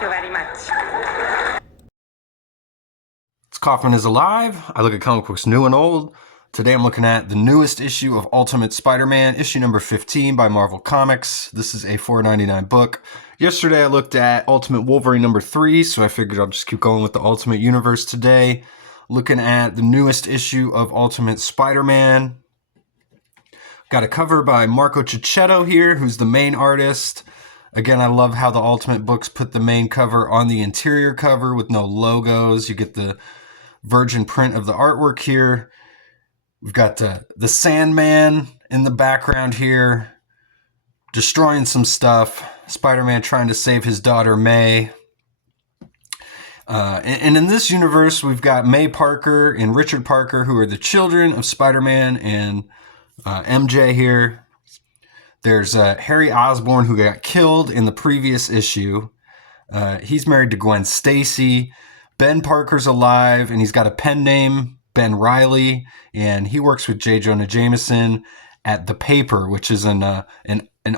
Thank you very much. It's Kaufman is Alive. I look at comic books new and old. Today I'm looking at the newest issue of Ultimate Spider-Man, issue number 15 by Marvel Comics. This is a $4.99 book. Yesterday I looked at Ultimate Wolverine number 3, so I figured I'll just keep going with the Ultimate Universe today. Looking at the newest issue of Ultimate Spider-Man. Got a cover by Marco Cicchetto here, who's the main artist. Again, I love how the Ultimate books put the main cover on the interior cover with no logos. You get the virgin print of the artwork here. We've got the Sandman in the background here, destroying some stuff. Spider-Man trying to save his daughter, May. And in this universe, we've got May Parker and Richard Parker, who are the children of Spider-Man and MJ here. There's Harry Osborn, who got killed in the previous issue. He's married to Gwen Stacy. Ben Parker's alive, and he's got a pen name, Ben Reilly, and he works with J. Jonah Jameson at The Paper, which is an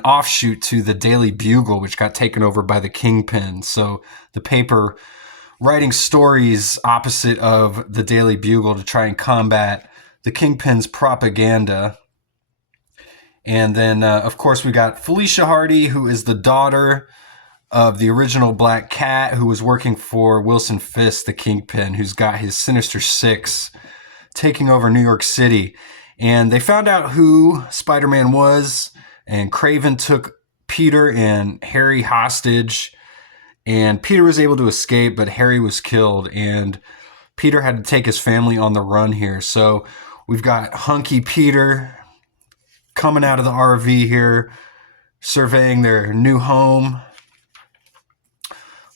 offshoot to the Daily Bugle, which got taken over by the Kingpin. So The Paper writing stories opposite of the Daily Bugle to try and combat the Kingpin's propaganda. And then, of course, we got Felicia Hardy, who is the daughter of the original Black Cat, who was working for Wilson Fisk, the Kingpin, who's got his Sinister Six taking over New York City. And they found out who Spider-Man was, and Kraven took Peter and Harry hostage, and Peter was able to escape, but Harry was killed, and Peter had to take his family on the run here. So we've got Hunky Peter coming out of the RV here, surveying their new home.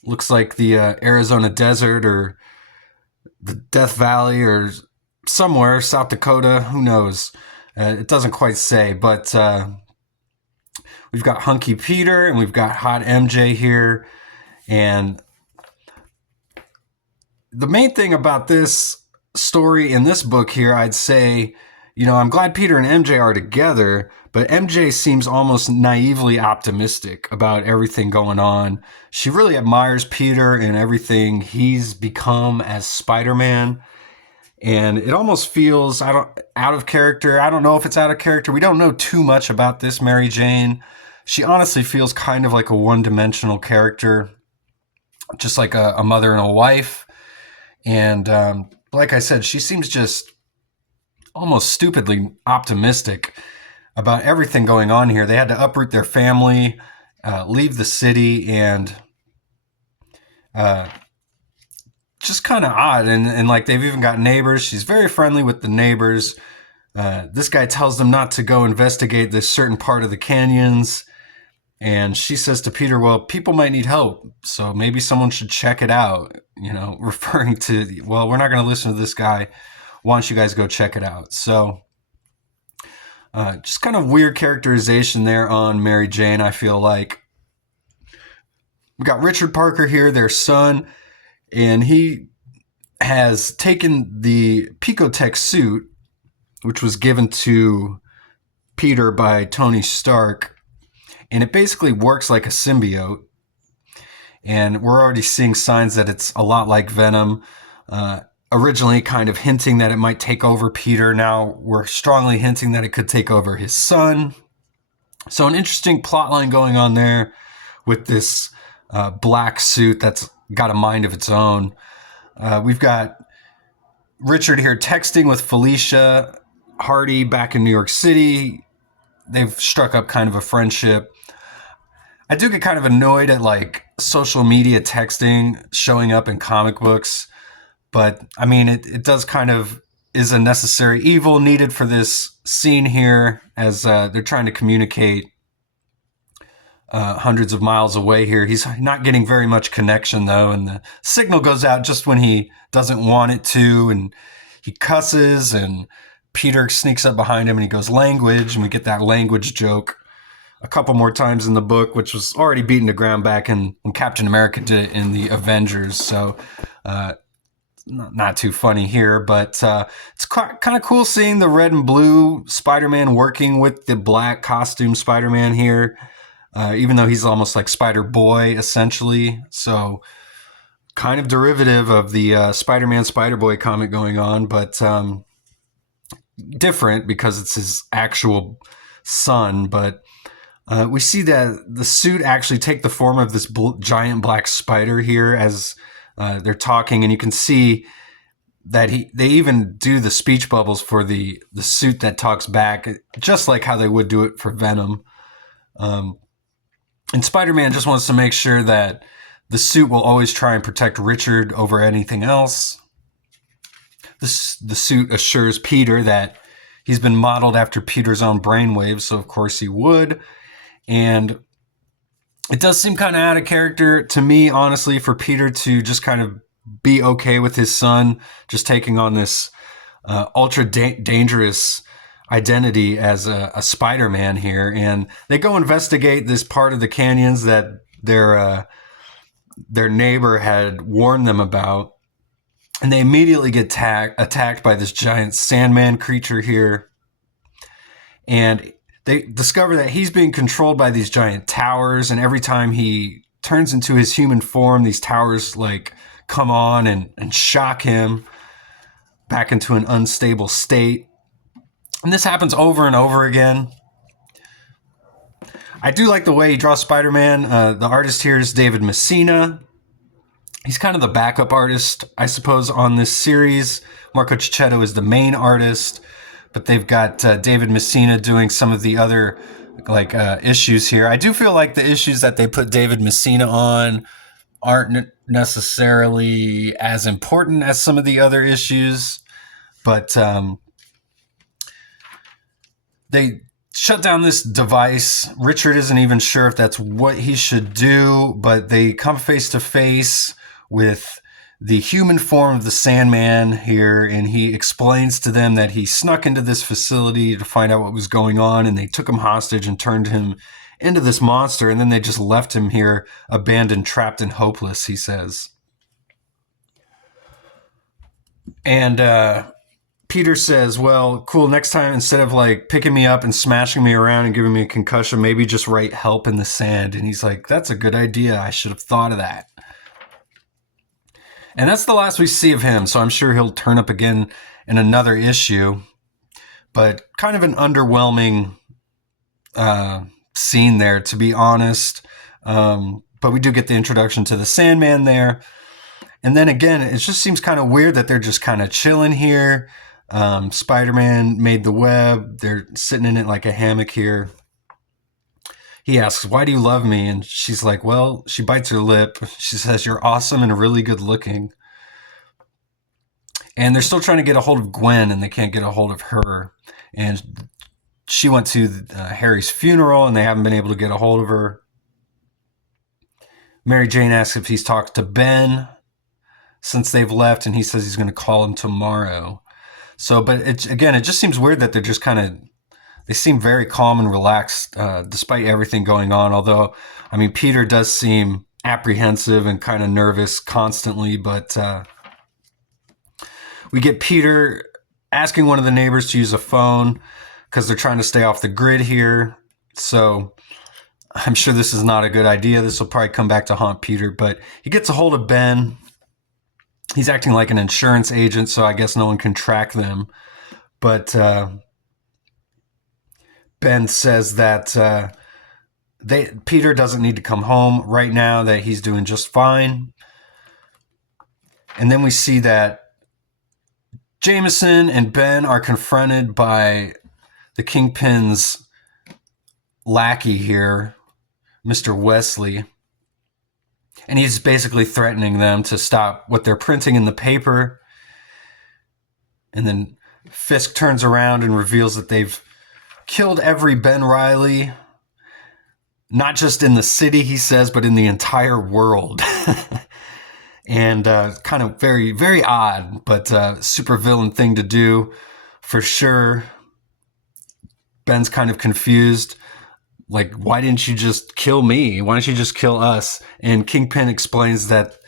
Looks like the Arizona desert or the Death Valley or somewhere, South Dakota, who knows? It doesn't quite say, but we've got Hunky Peter and we've got Hot MJ here. And the main thing about this story in this book here, I'd say, you know, I'm glad Peter and MJ are together, but MJ seems almost naively optimistic about everything going on. She really admires Peter and everything he's become as Spider-Man. And it almost feels out of character. I don't know if it's out of character. We don't know too much about this Mary Jane. She honestly feels kind of like a one-dimensional character, just like a mother and a wife. And like I said, she seems just almost stupidly optimistic about everything going on here. They had to uproot their family, leave the city, and just kind of odd. And like they've even got neighbors. She's very friendly with the neighbors. This guy tells them not to go investigate this certain part of the canyons. And she says to Peter, well, people might need help, so maybe someone should check it out, you know, referring to, well, we're not going to listen to this guy. Why don't you guys go check it out? So just kind of weird characterization there on Mary Jane, I feel like. We've got Richard Parker here, their son, and he has taken the Picotech suit, which was given to Peter by Tony Stark, and it basically works like a symbiote. And we're already seeing signs that it's a lot like Venom. Originally kind of hinting that it might take over Peter. Now we're strongly hinting that it could take over his son. So an interesting plot line going on there with this black suit that's got a mind of its own. We've got Richard here texting with Felicia Hardy back in New York City. They've struck up kind of a friendship. I do get kind of annoyed at like social media texting showing up in comic books. But, I mean, it does kind of is a necessary evil needed for this scene here as they're trying to communicate hundreds of miles away here. He's not getting very much connection, though, and the signal goes out just when he doesn't want it to, and he cusses, and Peter sneaks up behind him, and he goes, language, and we get that language joke a couple more times in the book, which was already beaten to ground back when Captain America did it in the Avengers, so not too funny here, but it's kind of cool seeing the red and blue Spider-Man working with the black costume Spider-Man here. even though he's almost like Spider-Boy, essentially. So kind of derivative of the Spider-Man Spider-Boy comic going on, but different because it's his actual son. But we see that the suit actually take the form of this giant black spider here as they're talking, and you can see that they even do the speech bubbles for the suit that talks back, just like how they would do it for Venom. And Spider-Man just wants to make sure that the suit will always try and protect Richard over anything else. The suit assures Peter that he's been modeled after Peter's own brainwaves, so of course he would. And it does seem kind of out of character to me, honestly, for Peter to just kind of be okay with his son just taking on this ultra dangerous identity as a Spider-Man here. And they go investigate this part of the canyons that their neighbor had warned them about. And they immediately get attacked by this giant Sandman creature here. And they discover that he's being controlled by these giant towers. And every time he turns into his human form, these towers like come on and shock him back into an unstable state. And this happens over and over again. I do like the way he draws Spider-Man. The artist here is David Messina. He's kind of the backup artist, I suppose, on this series. Marco Cicchetto is the main artist, but they've got David Messina doing some of the other issues here. I do feel like the issues that they put David Messina on aren't necessarily as important as some of the other issues, but they shut down this device. Richard isn't even sure if that's what he should do, but they come face to face with the human form of the Sandman here, and he explains to them that he snuck into this facility to find out what was going on, and they took him hostage and turned him into this monster, and then they just left him here abandoned, trapped, and hopeless, he says. And Peter says, well, cool, next time, instead of like picking me up and smashing me around and giving me a concussion, maybe just write help in the sand. And he's like, that's a good idea. I should have thought of that. And that's the last we see of him, so I'm sure he'll turn up again in another issue. But kind of an underwhelming scene there, to be honest. But we do get the introduction to the Sandman there. And then again, it just seems kind of weird that they're just kind of chilling here. Spider-Man made the web. They're sitting in it like a hammock here. He asks, why do you love me? And she's like, well, she bites her lip. She says, you're awesome and really good looking. And they're still trying to get a hold of Gwen, and they can't get a hold of her. And she went to Harry's funeral, and they haven't been able to get a hold of her. Mary Jane asks if he's talked to Ben since they've left, and he says he's going to call him tomorrow. So, but it just seems weird that they're just kind of, they seem very calm and relaxed despite everything going on. Although, I mean, Peter does seem apprehensive and kind of nervous constantly, but we get Peter asking one of the neighbors to use a phone because they're trying to stay off the grid here. So I'm sure this is not a good idea. This will probably come back to haunt Peter, but he gets a hold of Ben. He's acting like an insurance agent, so I guess no one can track them. But Ben says that Peter doesn't need to come home right now, that he's doing just fine. And then we see that Jameson and Ben are confronted by the Kingpin's lackey here, Mr. Wesley. And he's basically threatening them to stop what they're printing in the paper. And then Fisk turns around and reveals that they've killed every Ben Reilly, not just in the city, he says, but in the entire world. And kind of very, very odd, but super villain thing to do for sure. Ben's kind of confused. Like, why didn't you just kill me? Why don't you just kill us? And Kingpin explains that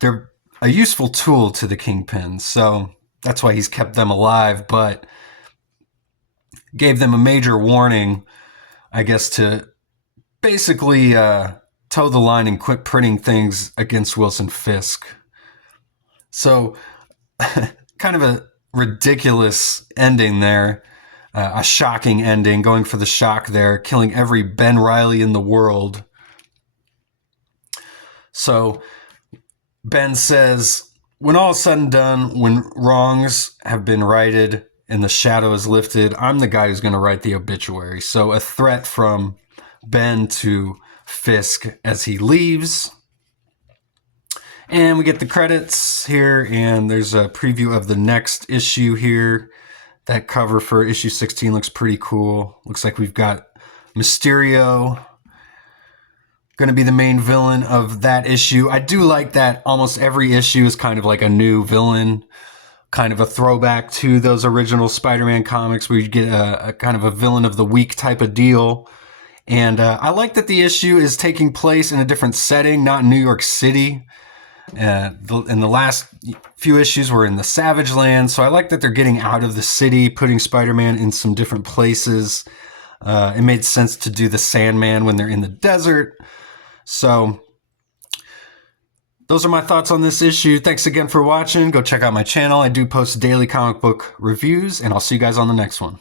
they're a useful tool to the Kingpin. So that's why he's kept them alive, but gave them a major warning, I guess, to basically toe the line and quit printing things against Wilson Fisk. So, kind of a ridiculous ending there. A shocking ending, going for the shock there, killing every Ben Reilly in the world. So, Ben says, when all is said and done, when wrongs have been righted and the shadow is lifted, I'm the guy who's going to write the obituary. So, a threat from Ben to Fisk as he leaves. And we get the credits here, and there's a preview of the next issue here. That cover for issue 16 looks pretty cool. Looks like we've got Mysterio going to be the main villain of that issue. I do like that almost every issue is kind of like a new villain, kind of a throwback to those original Spider-Man comics where you get a kind of a villain of the week type of deal. And I like that the issue is taking place in a different setting, not in New York City. In the last few issues were in the Savage Land, so I like that they're getting out of the city, putting Spider-Man in some different places. It made sense to do the Sandman when they're in the desert. So those are my thoughts on this issue. Thanks again for watching. Go check out my channel. I do post daily comic book reviews, and I'll see you guys on the next one.